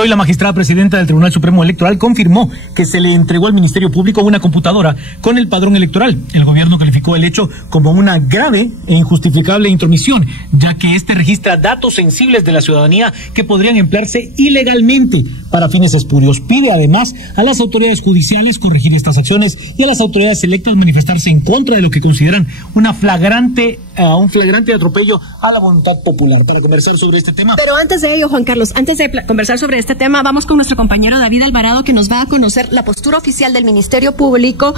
hoy la magistrada presidenta del Tribunal Supremo Electoral confirmó que se le entregó al Ministerio Público una computadora con el padrón electoral. El gobierno calificó el hecho como una grave e injustificable intromisión, ya que este registra datos sensibles de la ciudadanía que podrían emplearse ilegalmente para fines espurios. Pide además a las autoridades judiciales corregir estas acciones y a las autoridades electas manifestarse en contra de lo que consideran un flagrante atropello a la voluntad popular. Para conversar sobre este tema. Pero antes de ello, Juan Carlos, antes de conversar sobre este tema, vamos con nuestro compañero David Alvarado, que nos va a conocer la postura oficial del Ministerio Público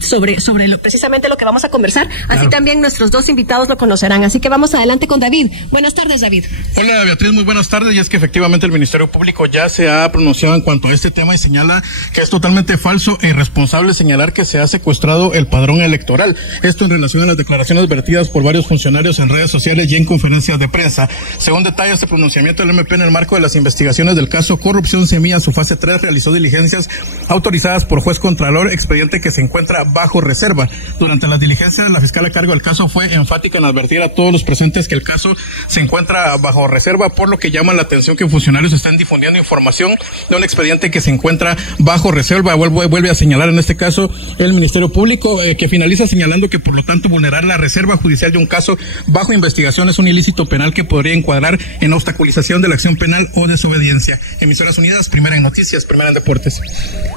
sobre precisamente lo que vamos a conversar. Claro. Así también nuestros dos invitados lo conocerán. Así que vamos adelante con David. Buenas tardes, David. Hola, Beatriz, muy buenas tardes. Y es que efectivamente el Ministerio Público ya se ha pronunciado en cuanto a este tema y señala que es totalmente falso e irresponsable señalar que se ha secuestrado el padrón electoral. Esto en relación a las declaraciones vertidas por varios funcionarios en redes sociales y en conferencias de prensa. Según detalla este pronunciamiento, el MP en el marco de las investigaciones del caso Corrupción Semilla, su fase 3, realizó diligencias autorizadas por juez contralor, expediente que se encuentra bajo reserva. Durante las diligencias, la fiscal a cargo del caso fue enfática en advertir a todos los presentes que el caso se encuentra bajo reserva, por lo que llama la atención que funcionarios están difundiendo información de un expediente que se encuentra bajo reserva. Vuelve a señalar en este caso el Ministerio Público, que finaliza señalando que por lo tanto vulnerar la reserva judicial de un caso bajo investigación es un ilícito penal que podría encuadrar en obstaculización de la acción penal o desobediencia. Emisoras Unidas, primera en noticias, primera en deportes.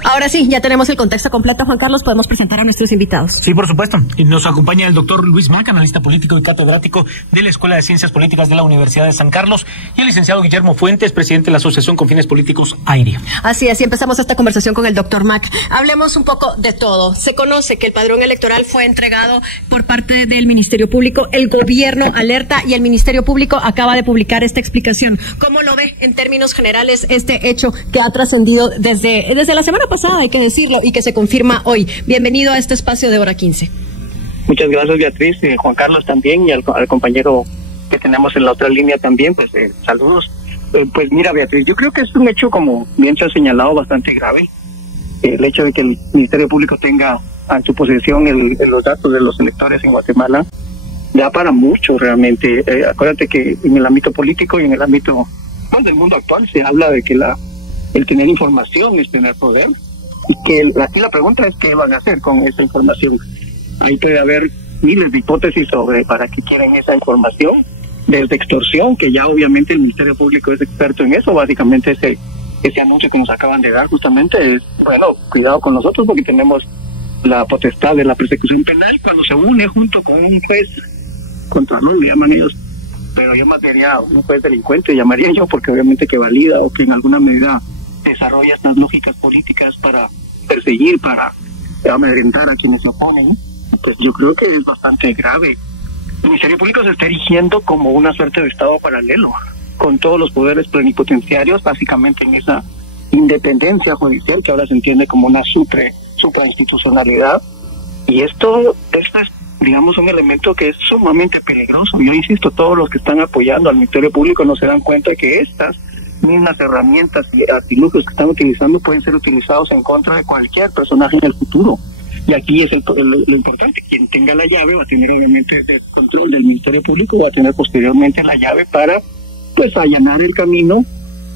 Ahora sí, ya tenemos el contexto completo, Juan Carlos, podemos presentar a nuestros invitados. Sí, por supuesto. Nos acompaña el doctor Luis Mac, analista político y catedrático de la Escuela de Ciencias Políticas de la Universidad de San Carlos, y el licenciado Guillermo Fuentes, presidente de la Asociación con Fines Políticos AIRE. Así empezamos esta conversación con el doctor Mac. Hablemos un poco de todo. Se conoce que el padrón electoral fue entregado por parte del Ministerio Público, el gobierno alerta y el Ministerio Público acaba de publicar esta explicación. ¿Cómo lo ve en términos generales este hecho que ha trascendido desde la semana pasada, hay que decirlo, y que se confirma hoy? Bienvenido a este espacio de Hora 15. Muchas gracias, Beatriz, Juan Carlos también, y al compañero que tenemos en la otra línea también, pues saludos. Pues mira, Beatriz, yo creo que es un hecho, como bien se ha señalado, bastante grave. El hecho de que el Ministerio Público tenga a su posesión los datos de los electores en Guatemala da para mucho realmente. Acuérdate que en el ámbito político y en el ámbito del mundo actual se habla de que el tener información es tener poder, y que aquí la pregunta es qué van a hacer con esa información. Ahí puede haber miles de hipótesis sobre para qué quieren esa información, desde extorsión, que ya obviamente el Ministerio Público es experto en eso. Básicamente ese anuncio que nos acaban de dar justamente es, bueno, cuidado con nosotros porque tenemos la potestad de la persecución penal cuando se une junto con un juez contralor, le llaman ellos, pero yo más diría un juez delincuente, llamaría yo, porque obviamente que valida o que en alguna medida desarrolla estas lógicas políticas para perseguir, para amedrentar a quienes se oponen. Entonces yo creo que es bastante grave. El Ministerio Público se está erigiendo como una suerte de Estado paralelo, con todos los poderes plenipotenciarios, básicamente en esa independencia judicial que ahora se entiende como una suprainstitucionalidad. Y esto es, digamos, un elemento que es sumamente peligroso. Yo insisto, todos los que están apoyando al Ministerio Público no se dan cuenta de que estas mismas herramientas y artilugios que están utilizando pueden ser utilizados en contra de cualquier personaje en el futuro. Y aquí es lo importante, quien tenga la llave va a tener obviamente el control del Ministerio Público, va a tener posteriormente la llave para, pues, allanar el camino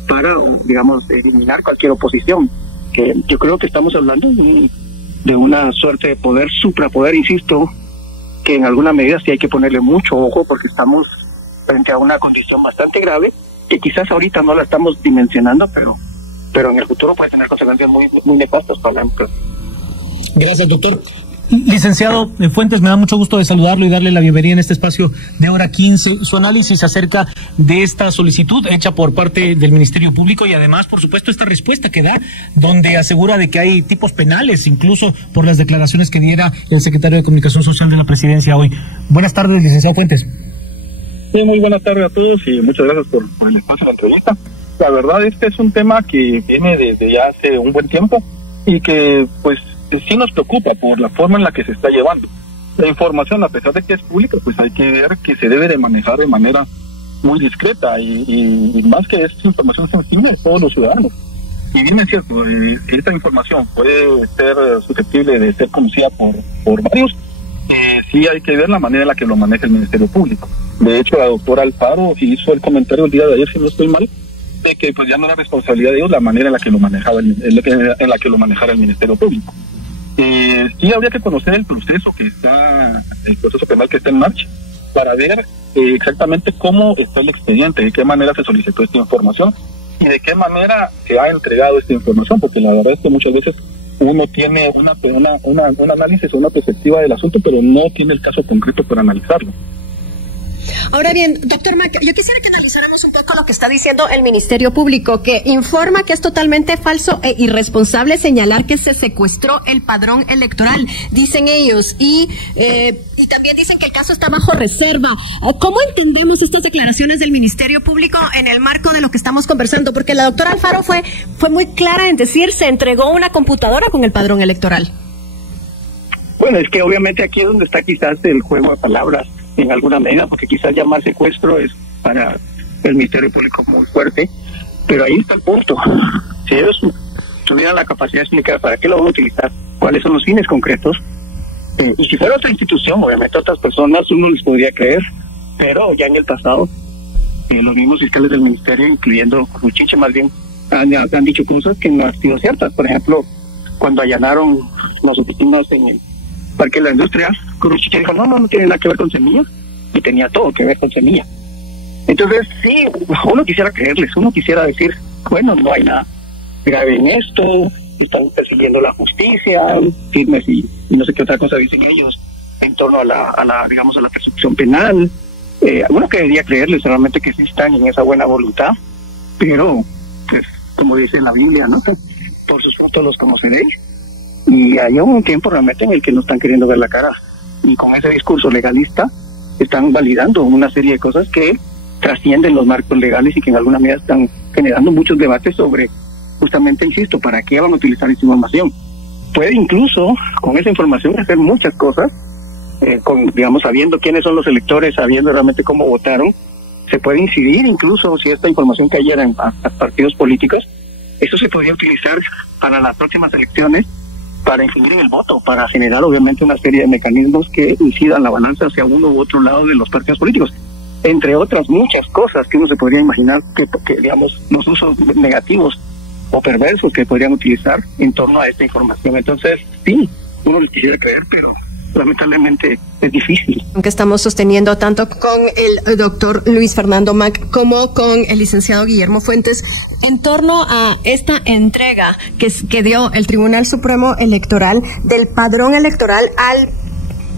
para, digamos, eliminar cualquier oposición. Que yo creo que estamos hablando de una suerte de poder, suprapoder, insisto, que en alguna medida sí hay que ponerle mucho ojo porque estamos frente a una condición bastante grave que quizás ahorita no la estamos dimensionando, pero en el futuro puede tener consecuencias muy nefastas para la empresa. Gracias, doctor. Licenciado Fuentes, me da mucho gusto de saludarlo y darle la bienvenida en este espacio de Hora 15. Su análisis acerca de esta solicitud hecha por parte del Ministerio Público y además, por supuesto, esta respuesta que da, donde asegura de que hay tipos penales, incluso por las declaraciones que diera el secretario de Comunicación Social de la Presidencia hoy. Buenas tardes, licenciado Fuentes. Sí, muy buenas tardes a todos y muchas gracias por el espacio de la entrevista. La verdad, este es un tema que viene desde ya hace un buen tiempo y que, pues, sí nos preocupa por la forma en la que se está llevando. La información, a pesar de que es pública, pues hay que ver que se debe de manejar de manera muy discreta y más que es información sensible de todos los ciudadanos. Y bien es cierto, esta información puede ser susceptible de ser conocida por varios. Sí hay que ver la manera en la que lo maneja el Ministerio Público. De hecho, la doctora Alfaro hizo el comentario el día de ayer, si no estoy mal, de que pues ya no era responsabilidad de ellos la manera en la que lo manejaba en la que lo manejara el Ministerio Público. Sí habría que conocer el proceso penal que está en marcha para ver exactamente cómo está el expediente, de qué manera se solicitó esta información y de qué manera se ha entregado esta información, porque la verdad es que muchas veces uno tiene un análisis o una perspectiva del asunto, pero no tiene el caso concreto para analizarlo. Ahora bien, doctor Mac, yo quisiera que analizáramos un poco lo que está diciendo el Ministerio Público, que informa que es totalmente falso e irresponsable señalar que se secuestró el padrón electoral, dicen ellos, y también dicen que el caso está bajo reserva. ¿Cómo entendemos estas declaraciones del Ministerio Público en el marco de lo que estamos conversando? Porque la doctora Alfaro fue muy clara en decir se entregó una computadora con el padrón electoral. Bueno, es que obviamente aquí es donde está quizás el juego de palabras, en alguna medida, porque quizás llamar secuestro es para el Ministerio Público muy fuerte, pero ahí está el punto. Si ellos tuvieran la capacidad de explicar para qué lo van a utilizar, cuáles son los fines concretos, y si fuera otra institución, obviamente otras personas, uno les podría creer, pero ya en el pasado, los mismos fiscales del Ministerio, incluyendo Curuchiche, más bien, han dicho cosas que no han sido ciertas. Por ejemplo, cuando allanaron las oficinas en el Parque de la Industria, Curuchiche dijo, no tiene nada que ver con semillas, y tenía todo que ver con semillas. Entonces, sí, uno quisiera creerles, uno quisiera decir, bueno, no hay nada grave en esto, están persiguiendo la justicia, firmes y no sé qué otra cosa dicen ellos en torno a la persecución penal. Uno quería creerles realmente que sí están en esa buena voluntad, pero, pues, como dice en la Biblia, ¿no? Por sus frutos los conoceréis. Y hay un tiempo realmente en el que no están queriendo ver la cara, y con ese discurso legalista están validando una serie de cosas que trascienden los marcos legales y que en alguna medida están generando muchos debates sobre, justamente, insisto, para qué van a utilizar esta información. Puede incluso con esa información hacer muchas cosas, sabiendo quiénes son los electores, sabiendo realmente cómo votaron. Se puede incidir incluso, si esta información cayera a partidos políticos, eso se podría utilizar para las próximas elecciones, para influir en el voto, para generar obviamente una serie de mecanismos que incidan la balanza hacia uno u otro lado de los partidos políticos, entre otras muchas cosas que uno se podría imaginar que digamos, los usos negativos o perversos que podrían utilizar en torno a esta información. Entonces, sí, uno les quisiera creer, pero lamentablemente es difícil. Que estamos sosteniendo tanto con el doctor Luis Fernando Mac como con el licenciado Guillermo Fuentes en torno a esta entrega que dio el Tribunal Supremo Electoral del padrón electoral al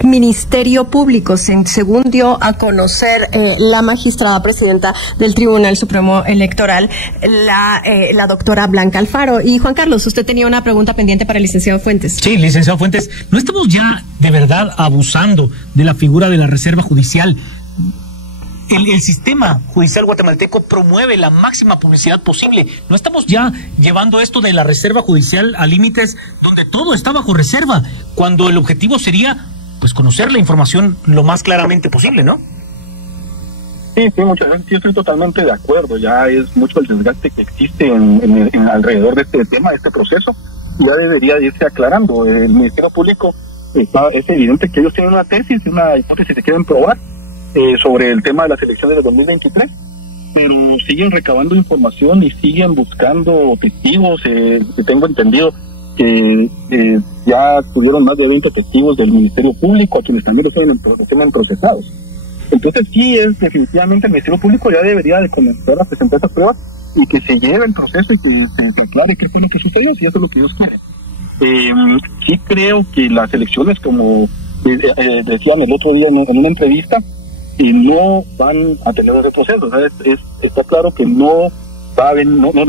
Ministerio Público, según dio a conocer la magistrada presidenta del Tribunal Supremo Electoral, la doctora Blanca Alfaro. Y Juan Carlos, usted tenía una pregunta pendiente para el licenciado Fuentes. Sí, licenciado Fuentes, ¿no estamos ya de verdad abusando de la figura de la reserva judicial? El sistema judicial guatemalteco promueve la máxima publicidad posible. ¿No estamos ya llevando esto de la reserva judicial a límites donde todo está bajo reserva, cuando el objetivo sería pues conocer la información lo más claramente posible, ¿no? Sí, muchas veces yo estoy totalmente de acuerdo. Ya es mucho el desgaste que existe en alrededor de este tema, de este proceso, y ya debería irse aclarando. El Ministerio Público es evidente que ellos tienen una tesis, una hipótesis que quieren probar sobre el tema de las elecciones de 2023, pero siguen recabando información y siguen buscando testigos. Tengo entendido que ya tuvieron más de 20 testigos del Ministerio Público, a quienes también los tienen procesados. Entonces sí, definitivamente el Ministerio Público ya debería de comenzar a presentar esas pruebas y que se lleve el proceso y que se aclare qué fue lo que sucedió, si eso es lo que ellos quieren. Sí creo que las elecciones, como decían el otro día en una entrevista, no van a tener ese proceso. O sea, está claro que no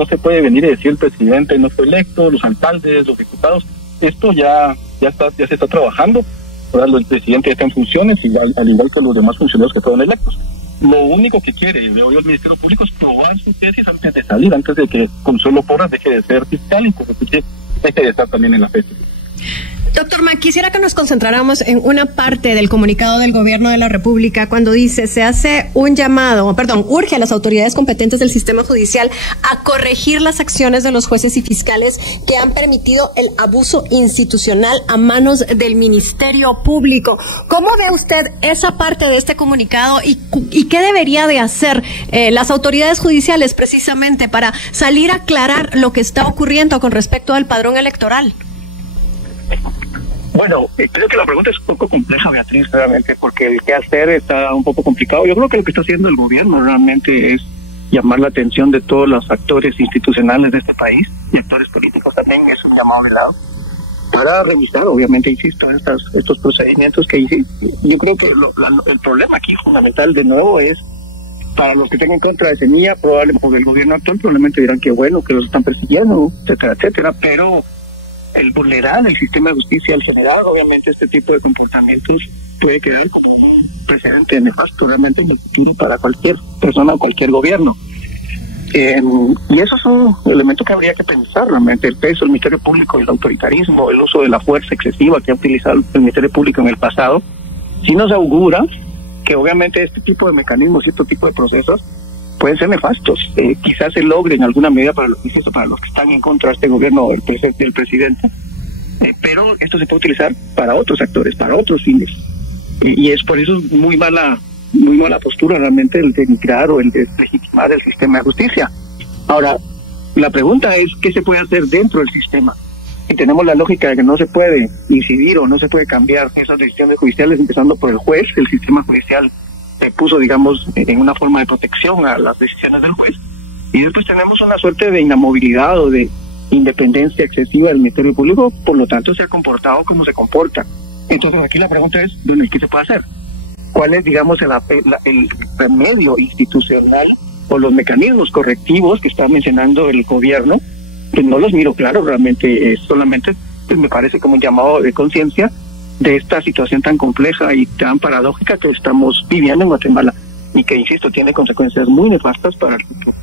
se puede venir y decir el presidente no fue electo, los alcaldes, los diputados. Esto ya se está trabajando. Ahora el presidente está en funciones, al igual que los demás funcionarios que fueron electos. Lo único que quiere, veo yo, el Ministerio Público es probar su tesis antes de salir, antes de que Consuelo Porras deje de ser fiscal y que deje de estar también en la FES. Doctor Mac, quisiera que nos concentráramos en una parte del comunicado del Gobierno de la República cuando dice, se hace un llamado, urge a las autoridades competentes del sistema judicial a corregir las acciones de los jueces y fiscales que han permitido el abuso institucional a manos del Ministerio Público. ¿Cómo ve usted esa parte de este comunicado y qué debería de hacer las autoridades judiciales precisamente para salir a aclarar lo que está ocurriendo con respecto al padrón electoral? Bueno, creo que la pregunta es un poco compleja, Beatriz, realmente, porque el qué hacer está un poco complicado. Yo creo que lo que está haciendo el gobierno realmente es llamar la atención de todos los actores institucionales de este país, y actores políticos también, es un llamado de lado, para revisar, obviamente, insisto, estos procedimientos que yo creo que el problema aquí fundamental, de nuevo, es para los que estén en contra de Semilla, probablemente porque el gobierno actual probablemente dirán que bueno, que los están persiguiendo, etcétera, etcétera, pero el vulnerar el sistema de justicia al general, obviamente este tipo de comportamientos puede quedar como un precedente nefasto realmente en el futuro para cualquier persona o cualquier gobierno. Y esos son elementos que habría que pensar realmente, el peso del Ministerio Público y el autoritarismo, el uso de la fuerza excesiva que ha utilizado el Ministerio Público en el pasado. Si nos augura que obviamente este tipo de mecanismos y este tipo de procesos pueden ser nefastos. Quizás se logre en alguna medida para los que están en contra de este gobierno del presidente, pero esto se puede utilizar para otros actores, para otros fines. Y es por eso muy mala postura realmente el denigrar o el deslegitimar el sistema de justicia. Ahora, la pregunta es, ¿qué se puede hacer dentro del sistema? Si tenemos la lógica de que no se puede incidir o no se puede cambiar esas decisiones judiciales, empezando por el juez, el sistema judicial puso, digamos, en una forma de protección a las decisiones del juez. Y después tenemos una suerte de inamovilidad o de independencia excesiva del Ministerio Público, por lo tanto se ha comportado como se comporta. Entonces aquí la pregunta es, bueno, ¿qué se puede hacer? ¿Cuál es, digamos, el remedio institucional o los mecanismos correctivos que está mencionando el gobierno? Pues no los miro claro, realmente solamente pues me parece como un llamado de conciencia de esta situación tan compleja y tan paradójica que estamos viviendo en Guatemala y que, insisto, tiene consecuencias muy nefastas para el futuro.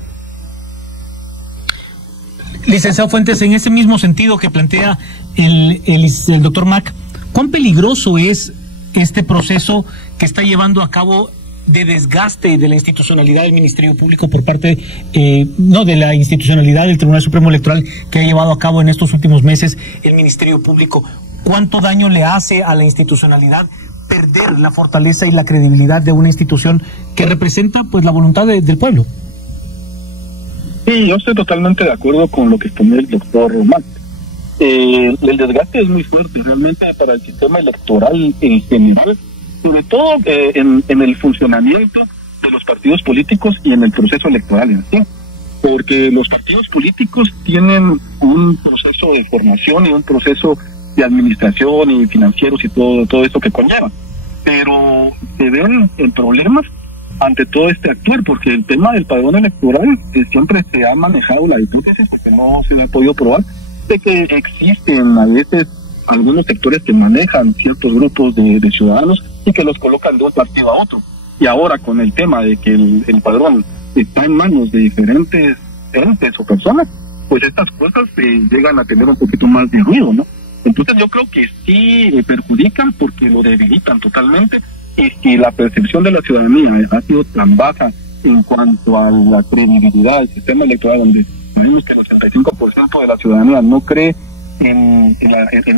Licenciado Fuentes, en ese mismo sentido que plantea el doctor Mac, ¿cuán peligroso es este proceso que está llevando a cabo de desgaste de la institucionalidad del Ministerio Público por parte, de la institucionalidad del Tribunal Supremo Electoral que ha llevado a cabo en estos últimos meses el Ministerio Público? ¿Cuánto daño le hace a la institucionalidad perder la fortaleza y la credibilidad de una institución que representa pues la voluntad del pueblo? Sí, yo estoy totalmente de acuerdo con lo que expone el doctor Mac. El desgaste es muy fuerte realmente para el sistema electoral en general, sobre todo en el funcionamiento de los partidos políticos y en el proceso electoral en sí, porque los partidos políticos tienen un proceso de formación y un proceso de administración y financieros y todo esto que conlleva, pero se ven en problemas ante todo este actuar, porque el tema del padrón electoral siempre se ha manejado la hipótesis, porque no se ha podido probar, de que existen a veces algunos sectores que manejan ciertos grupos de ciudadanos y que los colocan de un partido a otro. Y ahora con el tema de que el padrón está en manos de diferentes entes o personas, pues estas cosas llegan a tener un poquito más de ruido, ¿no? Entonces yo creo que sí perjudican porque lo debilitan totalmente, y si la percepción de la ciudadanía ha sido tan baja en cuanto a la credibilidad del sistema electoral, donde sabemos que el 85% de la ciudadanía no cree en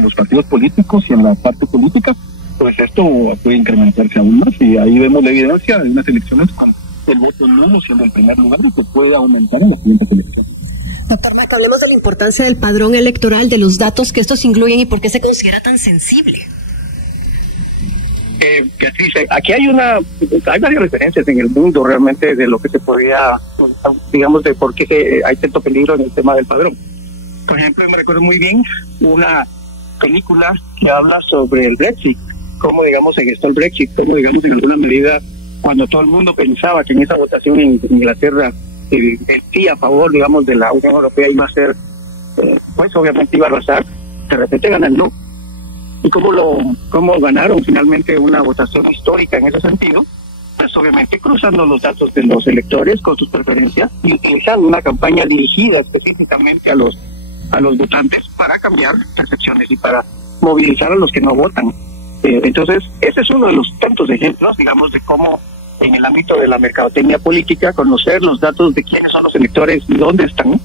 los partidos políticos y en la parte política, pues esto puede incrementarse aún más, y ahí vemos la evidencia de unas elecciones con el voto nulo siendo el primer lugar y que puede aumentar en las siguientes elecciones. Doctor Mac, hablemos de la importancia del padrón electoral, de los datos que estos incluyen y por qué se considera tan sensible. Beatriz, aquí hay varias referencias en el mundo realmente de lo que se podría, digamos, de por qué hay tanto peligro en el tema del padrón. Por ejemplo, me recuerdo muy bien una película que habla sobre el Brexit, cómo, digamos, se gestó el Brexit, cómo, digamos, en alguna medida, cuando todo el mundo pensaba que en esa votación en Inglaterra el sí a favor, digamos, de la Unión Europea iba a ser, pues obviamente iba a arrasar, de repente ganan no. Y cómo ganaron finalmente una votación histórica en ese sentido, pues obviamente cruzando los datos de los electores con sus preferencias y utilizando una campaña dirigida específicamente a los votantes para cambiar percepciones y para movilizar a los que no votan. Entonces, ese es uno de los tantos ejemplos, digamos, de cómo en el ámbito de la mercadotecnia política, conocer los datos de quiénes son los electores y dónde están,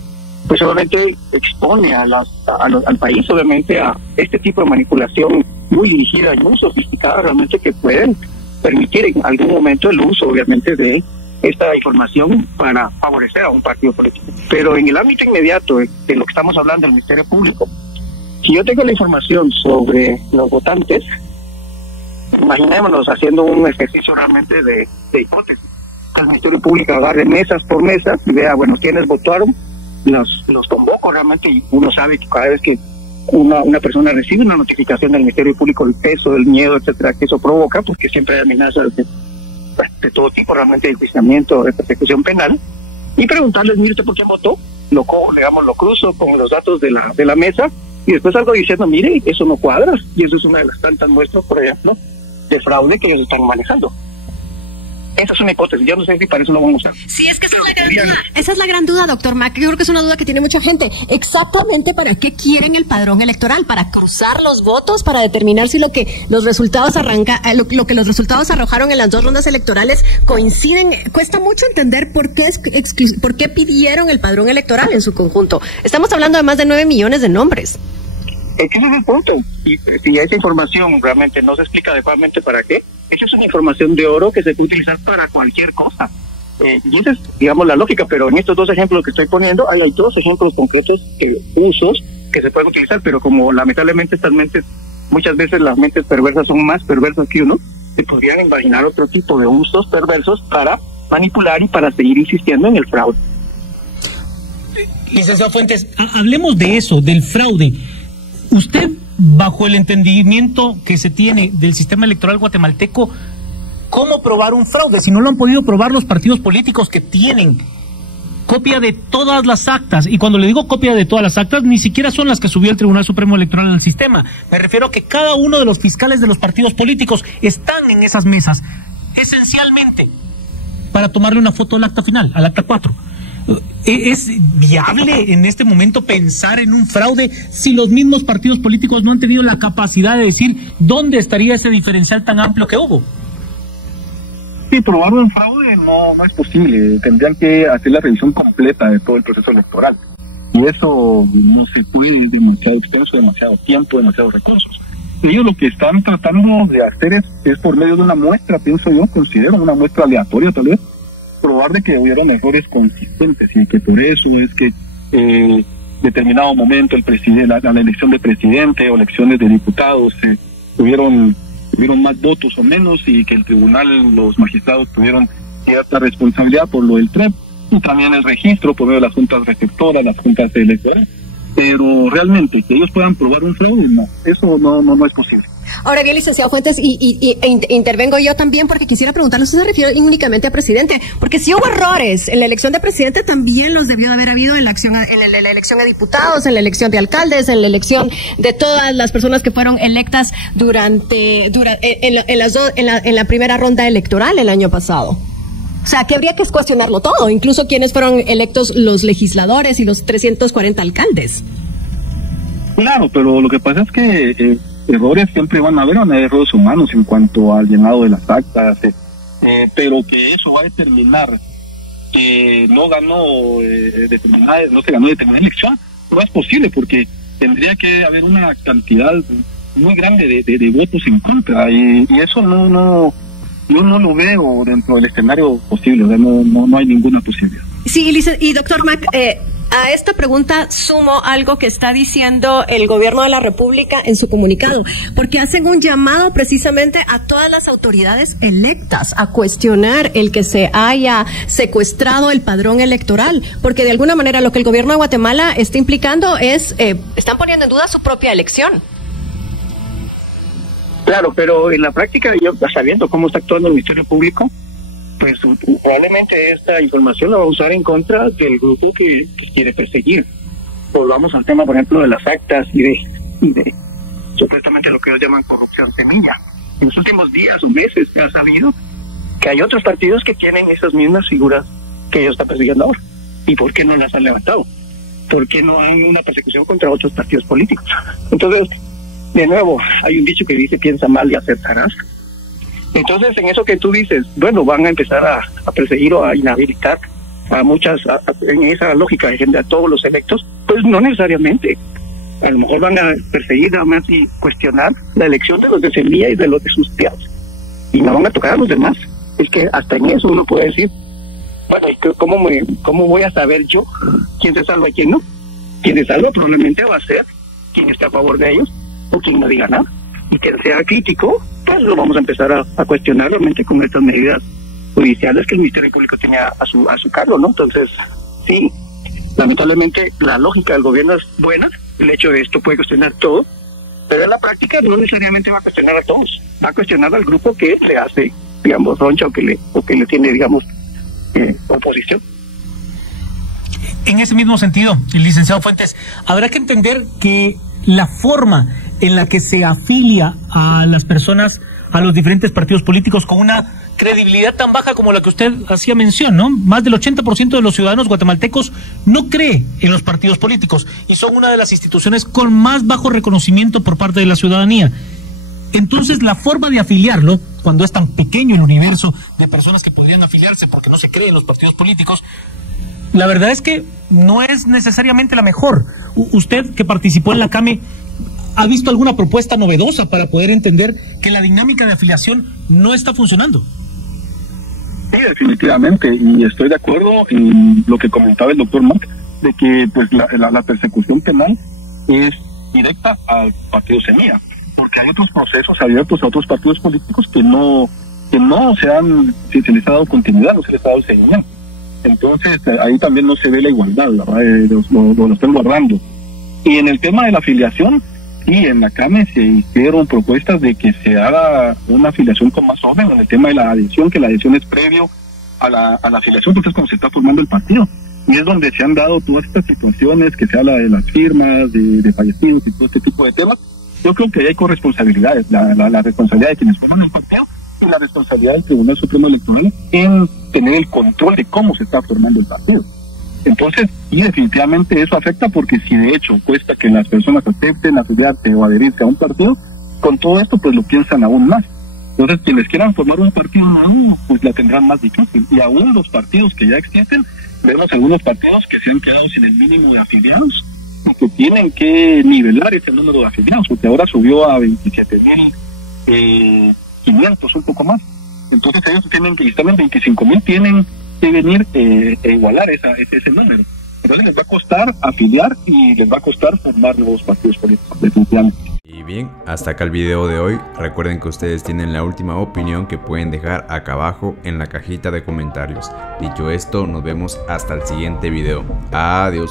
pues obviamente expone al país, obviamente, a este tipo de manipulación muy dirigida y muy sofisticada, realmente, que pueden permitir en algún momento el uso, obviamente, de esta información para favorecer a un partido político. Pero en el ámbito inmediato de lo que estamos hablando del Ministerio Público, si yo tengo la información sobre los votantes, imaginémonos haciendo un ejercicio realmente de hipótesis. El Ministerio Público agarre mesas por mesas y vea, bueno, quiénes votaron, los convoco realmente, y uno sabe que cada vez que una persona recibe una notificación del Ministerio Público, el peso, del miedo, etcétera, que eso provoca, porque siempre hay amenazas de todo tipo, realmente de enjuiciamiento, de persecución penal, y preguntarles, mire, ¿usted por qué votó? Lo cruzo con los datos de la mesa, y después salgo diciendo, mire, eso no cuadra, y eso es una de las tantas muestras, por ejemplo, de fraude que ellos están manejando. Esa es una hipótesis, yo no sé si para eso lo vamos a usar. Sí, es que esa es la gran duda, doctor Mac. Yo creo que es una duda que tiene mucha gente. Exactamente, ¿para qué quieren el padrón electoral? ¿Para cruzar los votos? ¿Para determinar si lo que los resultados lo que los resultados arrojaron en las dos rondas electorales coinciden? Cuesta mucho entender por qué pidieron el padrón electoral en su conjunto. Estamos hablando de más de 9 millones de nombres. Ese es el punto. Y si esa información realmente no se explica adecuadamente para qué, esa es una información de oro que se puede utilizar para cualquier cosa. Y esa es, digamos, la lógica, pero en estos dos ejemplos que estoy poniendo, hay dos ejemplos concretos, usos que se pueden utilizar, pero como lamentablemente estas mentes, muchas veces las mentes perversas son más perversas que uno, se podrían imaginar otro tipo de usos perversos para manipular y para seguir insistiendo en el fraude. Licenciado Fuentes, hablemos de eso, del fraude. Usted, bajo el entendimiento que se tiene del sistema electoral guatemalteco, ¿cómo probar un fraude? Si no lo han podido probar los partidos políticos que tienen copia de todas las actas, y cuando le digo copia de todas las actas, ni siquiera son las que subió el Tribunal Supremo Electoral al sistema. Me refiero a que cada uno de los fiscales de los partidos políticos están en esas mesas, esencialmente, para tomarle una foto al acta final, al acta 4. ¿Es viable en este momento pensar en un fraude si los mismos partidos políticos no han tenido la capacidad de decir dónde estaría ese diferencial tan amplio que hubo? Sí, probar un fraude no es posible. Tendrían que hacer la revisión completa de todo el proceso electoral. Y eso no se puede, demasiado extenso, demasiado tiempo, demasiados recursos. Ellos lo que están tratando de hacer es por medio de una muestra, pienso yo, considero una muestra aleatoria tal vez, probar de que hubieron errores consistentes y que por eso es que determinado momento la elección de presidente o elecciones de diputados tuvieron más votos o menos, y que el tribunal, los magistrados tuvieron cierta responsabilidad por lo del TREP, y también el registro por medio de las juntas receptoras, las juntas electorales. Pero realmente que ellos puedan probar un fraude, no, eso no es posible. Ahora bien, licenciado Fuentes, intervengo yo también porque quisiera preguntarle, ¿usted se refiere únicamente a presidente? Porque si hubo errores en la elección de presidente, también los debió de haber habido en la elección de diputados, en la elección de alcaldes, en la elección de todas las personas que fueron electas en la primera ronda electoral el año pasado. O sea, que habría que cuestionarlo todo, incluso quienes fueron electos los legisladores y los 340 alcaldes. Claro, pero lo que pasa es que errores siempre van a haber errores humanos en cuanto al llenado de las actas, pero que eso va a determinar que no se ganó determinada elección, no es posible, porque tendría que haber una cantidad muy grande de votos en contra, y eso yo no lo veo dentro del escenario posible, o sea, no hay ninguna posibilidad. Sí, y doctor Mac, a esta pregunta sumo algo que está diciendo el gobierno de la República en su comunicado, porque hacen un llamado precisamente a todas las autoridades electas a cuestionar el que se haya secuestrado el padrón electoral, porque de alguna manera lo que el gobierno de Guatemala está implicando es, están poniendo en duda su propia elección. Claro, pero en la práctica, yo sabiendo cómo está actuando el Ministerio Público, pues probablemente esta información la va a usar en contra del grupo que quiere perseguir. Volvamos al tema, por ejemplo, de las actas y de supuestamente lo que ellos llaman corrupción semilla. En los últimos días o meses se ha sabido que hay otros partidos que tienen esas mismas figuras que ellos están persiguiendo ahora. ¿Y por qué no las han levantado? ¿Por qué no hay una persecución contra otros partidos políticos? Entonces, de nuevo, hay un dicho que dice piensa mal y acertarás. Entonces, en eso que tú dices, bueno, van a empezar a perseguir o a inhabilitar a muchas, en esa lógica de a todos los electos, pues no necesariamente. A lo mejor van a perseguir nada más y cuestionar la elección de los de Semilla y de los de sus tíos. Y no van a tocar a los demás. Es que hasta en eso uno puede decir, bueno, ¿y cómo voy a saber yo quién se salva y quién no? Quien se salva probablemente va a ser quien está a favor de ellos o quien no diga nada. Y quien sea crítico, pues lo vamos a empezar a cuestionar realmente con estas medidas judiciales que el Ministerio Público tiene a su cargo, ¿no? Entonces, sí, lamentablemente la lógica del gobierno es buena, el hecho de esto puede cuestionar todo, pero en la práctica no necesariamente va a cuestionar a todos, va a cuestionar al grupo que le hace, digamos, roncha o que le tiene, digamos, oposición. En ese mismo sentido, el licenciado Fuentes, habrá que entender que la forma en la que se afilia a las personas a los diferentes partidos políticos con una credibilidad tan baja como la que usted hacía mención, ¿no? Más del 80% de los ciudadanos guatemaltecos no cree en los partidos políticos y son una de las instituciones con más bajo reconocimiento por parte de la ciudadanía. Entonces, la forma de afiliarlo, cuando es tan pequeño el universo de personas que podrían afiliarse porque no se cree en los partidos políticos, la verdad es que no es necesariamente la mejor. Usted, que participó en la CAME, ¿ha visto alguna propuesta novedosa para poder entender que la dinámica de afiliación no está funcionando? Sí, definitivamente, y estoy de acuerdo en lo que comentaba el doctor Mac, de que pues la persecución penal es directa al partido Semilla, porque hay otros procesos abiertos a otros partidos políticos que no se les ha dado continuidad, no se les ha dado seguimiento. Entonces ahí también no se ve la igualdad, ¿verdad? Lo están guardando. Y en el tema de la afiliación, sí, en la CAME se hicieron propuestas de que se haga una afiliación con más orden en el tema de la adhesión, que la adhesión es previo a la afiliación, porque es cuando se está formando el partido. Y es donde se han dado todas estas situaciones, que se habla de las firmas, de fallecidos y todo este tipo de temas. Yo creo que ahí hay corresponsabilidades, la responsabilidad de quienes forman el partido y la responsabilidad del Tribunal Supremo Electoral en tener el control de cómo se está formando el partido. Entonces, y definitivamente eso afecta, porque si de hecho cuesta que las personas acepten afiliarse o adherirse a un partido, con todo esto pues lo piensan aún más. Entonces, quienes quieran formar un partido nuevo, pues la tendrán más difícil. Y aún los partidos que ya existen, vemos algunos partidos que se han quedado sin el mínimo de afiliados y que tienen que nivelar ese número de afiliados, porque ahora subió a 27,500, un poco más. Entonces ellos tienen que, y también 25,000 tienen que venir igualar ese número. Entonces les va a costar afiliar y les va a costar formar nuevos partidos políticos, definitivamente. Y bien, hasta acá el video de hoy. Recuerden que ustedes tienen la última opinión que pueden dejar acá abajo en la cajita de comentarios. Dicho esto, nos vemos hasta el siguiente video. Adiós.